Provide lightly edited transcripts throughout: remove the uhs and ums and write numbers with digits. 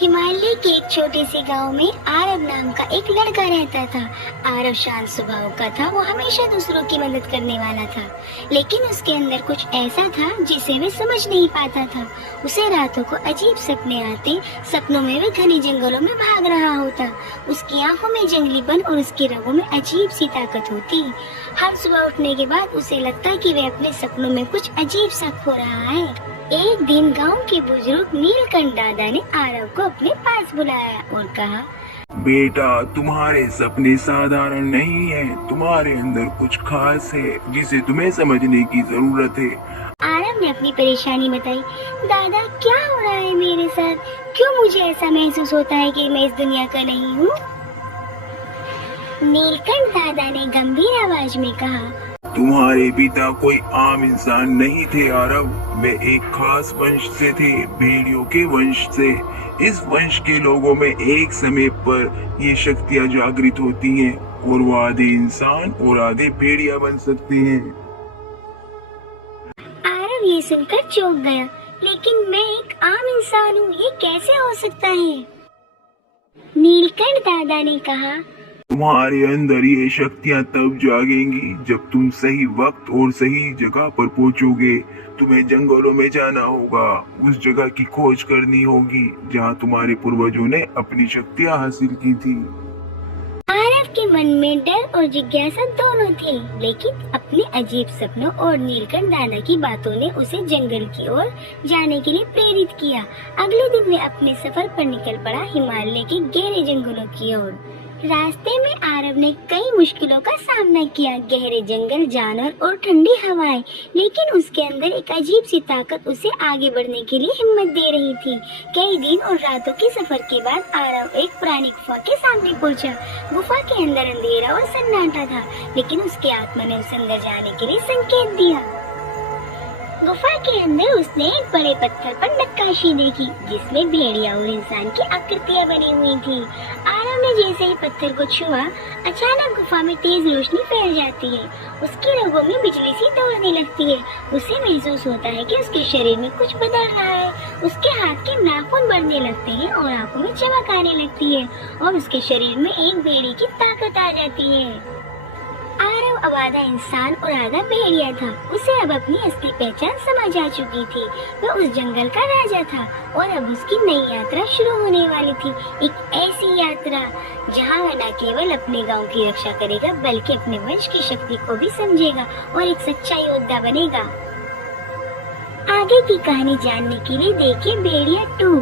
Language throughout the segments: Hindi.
हिमालय के एक छोटे से गांव में आरव नाम का एक लड़का रहता था। आरव शांत स्वभाव का था। वो हमेशा दूसरों की मदद करने वाला था, लेकिन उसके अंदर कुछ ऐसा था जिसे वे समझ नहीं पाता था। उसे रातों को अजीब सपने आते। सपनों में वे घने जंगलों में भाग रहा होता। उसकी आंखों में जंगलीपन और उसकी रगों में अजीब सी ताकत होती। हर सुबह उठने के बाद उसे लगता कि वे अपने सपनों में कुछ अजीब सा खो रहा है। एक दिन गांव के बुजुर्ग नीलकंठ दादा ने आरव को अपने पास बुलाया और कहा, बेटा, तुम्हारे सपने साधारण नहीं है। तुम्हारे अंदर कुछ खास है जिसे तुम्हें समझने की जरूरत है। आरव ने अपनी परेशानी बताई। दादा, क्या हो रहा है मेरे साथ? क्यों मुझे ऐसा महसूस होता है कि मैं इस दुनिया का नहीं हूँ? नीलकंठ दादा ने गंभीर आवाज में कहा, तुम्हारे पिता कोई आम इंसान नहीं थे आरव। वे एक खास वंश से थे, भेड़ियों के वंश से। इस वंश के लोगों में एक समय पर ये शक्तियाँ जागृत होती हैं और वो आधे इंसान और आधे भेड़िया बन सकते हैं। आरव ये सुनकर चौंक गया। लेकिन मैं एक आम इंसान हूँ, ये कैसे हो सकता है? नीलकंठ दादा ने कहा, तुम्हारे अंदर ये शक्तियाँ तब जागेंगी जब तुम सही वक्त और सही जगह पर पहुँचोगे। तुम्हें जंगलों में जाना होगा, उस जगह की खोज करनी होगी जहाँ तुम्हारे पूर्वजों ने अपनी शक्तियाँ हासिल की थी। आरव के मन में डर और जिज्ञासा दोनों थे, लेकिन अपने अजीब सपनों और नीलकंठ दादा की बातों ने उसे जंगल की ओर जाने के लिए प्रेरित किया। अगले दिन वे अपने सफर पर निकल पड़ा, हिमालय के गहरे जंगलों की ओर। रास्ते में आरव ने कई मुश्किलों का सामना किया, गहरे जंगल, जानवर और ठंडी हवाएं, लेकिन उसके अंदर एक अजीब सी ताकत उसे आगे बढ़ने के लिए हिम्मत दे रही थी। कई दिन और रातों के सफर के बाद आरव एक पुरानी गुफा के सामने पहुंचा। गुफा के अंदर अंधेरा और सन्नाटा था, लेकिन उसकी आत्मा ने उसे अंदर जाने के लिए संकेत दिया। गुफा के अंदर उसने एक बड़े पत्थर पर नक्काशी देखी, जिसमें भेड़िया और इंसान की आकृतियां बनी हुई थी। आरव ने जैसे ही पत्थर को छुआ, अचानक गुफा में तेज रोशनी फैल जाती है। उसकी रगों में बिजली सी दौड़ने लगती है। उसे महसूस होता है कि उसके शरीर में कुछ बदल रहा है। उसके हाथ के नाखून बढ़ने लगते हैं और आंखों में चमक आने लगती है, और उसके शरीर में एक भेड़ी की ताकत आ जाती है। आरव अब आधा इंसान और आधा भेड़िया था। उसे अब अपनी असली पहचान समझ आ चुकी थी। वह उस जंगल का राजा था और अब उसकी नई यात्रा शुरू होने वाली थी। एक ऐसी यात्रा जहां वह न केवल अपने गांव की रक्षा करेगा, बल्कि अपने वंश की शक्ति को भी समझेगा और एक सच्चा योद्धा बनेगा। आगे की कहानी जानने के लिए देखिए भेड़िया 2।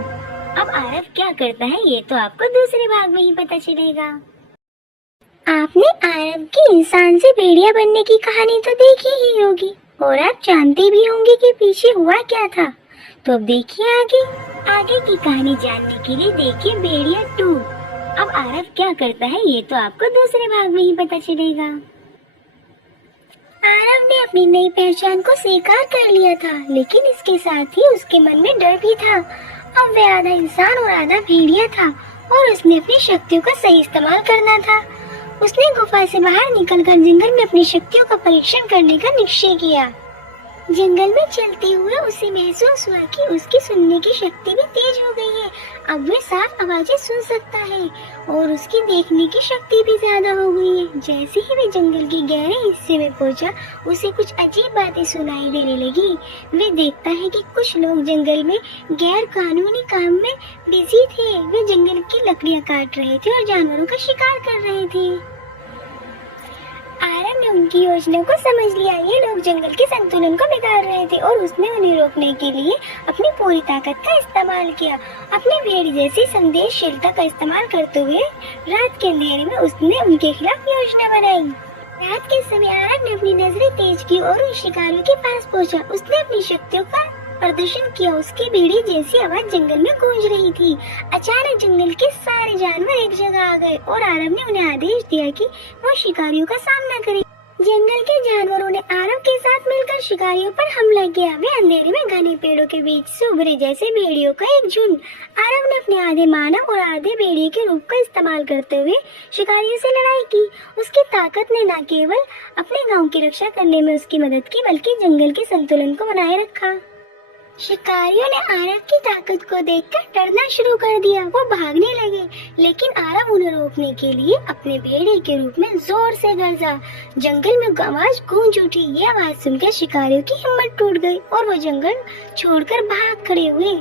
अब आरव क्या करता है ये तो आपको दूसरे भाग में ही पता चलेगा। आपने आरव की इंसान से भेड़िया बनने की कहानी तो देखी ही होगी, और आप जानते भी होंगे कि पीछे हुआ क्या था। तो अब देखिए आगे की कहानी जानने के लिए देखिए भेड़िया 2। अब आरव क्या करता है ये तो आपको दूसरे भाग में ही पता चलेगा। आरव ने अपनी नई पहचान को स्वीकार कर लिया था, लेकिन इसके साथ ही उसके मन में डर भी था। अब वह आधा इंसान और आधा भेड़िया था, और उसने अपनी शक्तियों का सही इस्तेमाल करना था। उसने गुफा से बाहर निकलकर जंगल में अपनी शक्तियों का परीक्षण करने का निश्चय किया। जंगल में चलते हुए उसे महसूस हुआ कि उसकी सुनने की शक्ति भी तेज हो गई है। अब वह साफ आवाजें सुन सकता है, और उसकी देखने की शक्ति भी ज्यादा हो गई है। जैसे ही वह जंगल के गहरे हिस्से में पहुंचा, उसे कुछ अजीब बातें सुनाई देने लगी। वह देखता है कि कुछ लोग जंगल में गैर कानूनी काम में बिजी थे। वे जंगल की लकड़ियां काट रहे थे और जानवरों का शिकार कर रहे थे। आरव ने उनकी योजना को समझ लिया। ये लोग जंगल के संतुलन को बिगाड़ रहे थे, और उसने उन्हें रोकने के लिए अपनी पूरी ताकत का इस्तेमाल किया। अपनी भेड़ जैसी संदेशशीलता का इस्तेमाल करते हुए रात के अंधेरे में उसने उनके खिलाफ योजना बनाई। रात के समय आरव ने अपनी नजरें तेज की और उन शिकारियों के पास पहुंचा। उसने अपनी शक्तियों का प्रदर्शन किया। उसकी भेड़ी जैसी आवाज जंगल में गूंज रही थी। अचानक जंगल के सारे जानवर एक जगह आ गए, और आरव ने उन्हें आदेश दिया कि वो शिकारियों का सामना करें। जंगल के जानवरों ने आरव के साथ मिलकर शिकारियों पर हमला किया। वे अंधेरे में घने पेड़ों के बीच से उभरे जैसे भेड़ियों का एक झुंड। आरव ने अपने आधे मानव और आधे भेड़िए के रूप का इस्तेमाल करते हुए शिकारियों से लड़ाई की। उसकी ताकत ने न केवल अपने गांव की रक्षा करने में उसकी मदद की, बल्कि जंगल के संतुलन को बनाए रखा। शिकारियों ने आरव की ताकत को देखकर डरना शुरू कर दिया। वो भागने लगे, लेकिन आरव उन्हें रोकने के लिए अपने भेड़िए के रूप में जोर से गरजा। जंगल में आवाज गूंज उठी। ये आवाज सुनकर शिकारियों की हिम्मत टूट गई और वो जंगल छोड़कर भाग खड़े हुए।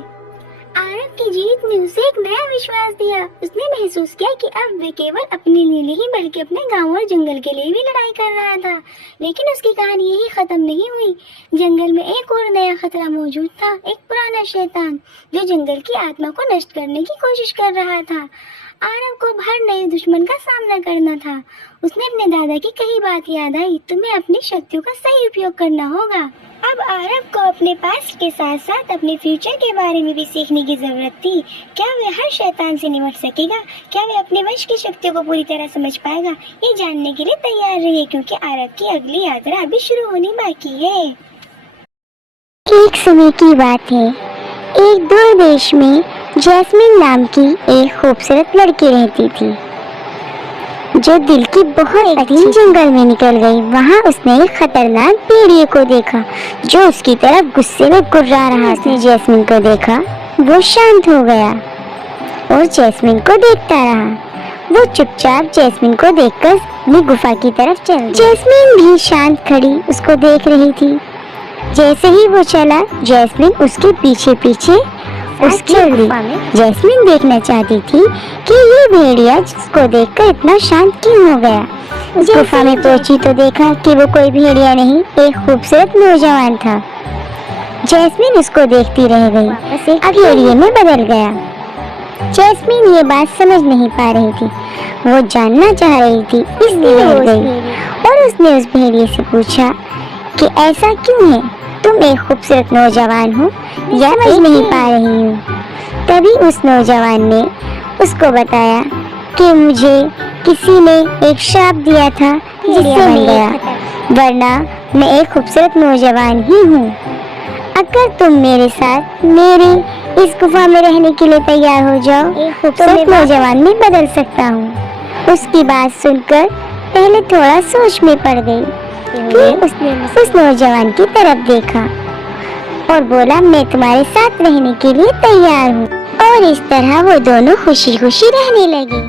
आरव की जीत ने उसे एक नया विश्वास दिया। उसने महसूस किया कि अब वे केवल अपने लिए नहीं बल्कि अपने गांव और जंगल के लिए भी लड़ाई कर रहा था। लेकिन उसकी कहानी यही खत्म नहीं हुई। जंगल में एक और नया खतरा मौजूद था, एक पुराना शैतान जो जंगल की आत्मा को नष्ट करने की कोशिश कर रहा था। आरव को हर नए दुश्मन का सामना करना था। उसने अपने दादा की कही बात याद आई, तुम्हें अपनी शक्तियों का सही उपयोग करना होगा। अब आरव को अपने पास्ट के साथ साथ अपने फ्यूचर के बारे में भी सीखने की जरूरत थी। क्या वे हर शैतान से निपट सकेगा? क्या वे अपने वंश की शक्तियों को पूरी तरह समझ पाएगा? ये जानने के लिए तैयार रहिए, क्योंकि आरव की अगली यात्रा अभी शुरू होनी बाकी है। एक समय की बात है, एक दूर देश में जैस्मिन नाम की एक खूबसूरत लड़की रहती थी, जो दिल की बहुत अच्छी जंगल में निकल गई। वहाँ उसने एक खतरनाक भेड़िए को देखा जो उसकी तरफ गुस्से में गुर्रा रहा। उसने जैस्मिन को देखा, वो शांत हो गया और जैस्मिन को देखता रहा। वो चुपचाप जैस्मिन को देखकर अपनी गुफा की तरफ चल गई। जैस्मिन भी शांत खड़ी उसको देख रही थी। जैसे ही वो चला, जैस्मिन उसके पीछे पीछे उसकी गुफा में। जैस्मिन देखना चाहती थी कि ये भेड़िया जिसको देखकर इतना शांत क्यों हो गया। उस गुफा में पहुंची तो देखा कि वो कोई भेड़िया नहीं, एक खूबसूरत नौजवान था। जैस्मिन उसको देखती रह गई, अब भेड़िए में बदल गया। जैस्मिन ये बात समझ नहीं पा रही थी, वो जानना चाह रही थी, इसलिए डर गई और उसने उस भेड़िए से पूछा कि ऐसा क्यों है, तुम एक खूबसूरत नौजवान हो या समझ नहीं पा रही हूँ। तभी उस नौजवान ने उसको बताया कि मुझे किसी ने एक श्राप दिया था जिससे मिल गया, वरना मैं एक खूबसूरत नौजवान ही हूँ। अगर तुम मेरे साथ मेरी इस गुफा में रहने के लिए तैयार हो जाओ तो मैं नौजवान में बदल सकता हूँ। उसकी बात सुनकर पहले थोड़ा सोच में पड़ गई, फिर उसने उस नौजवान की तरफ देखा और बोला, मैं तुम्हारे साथ रहने के लिए तैयार हूँ। और इस तरह वो दोनों खुशी खुशी रहने लगे।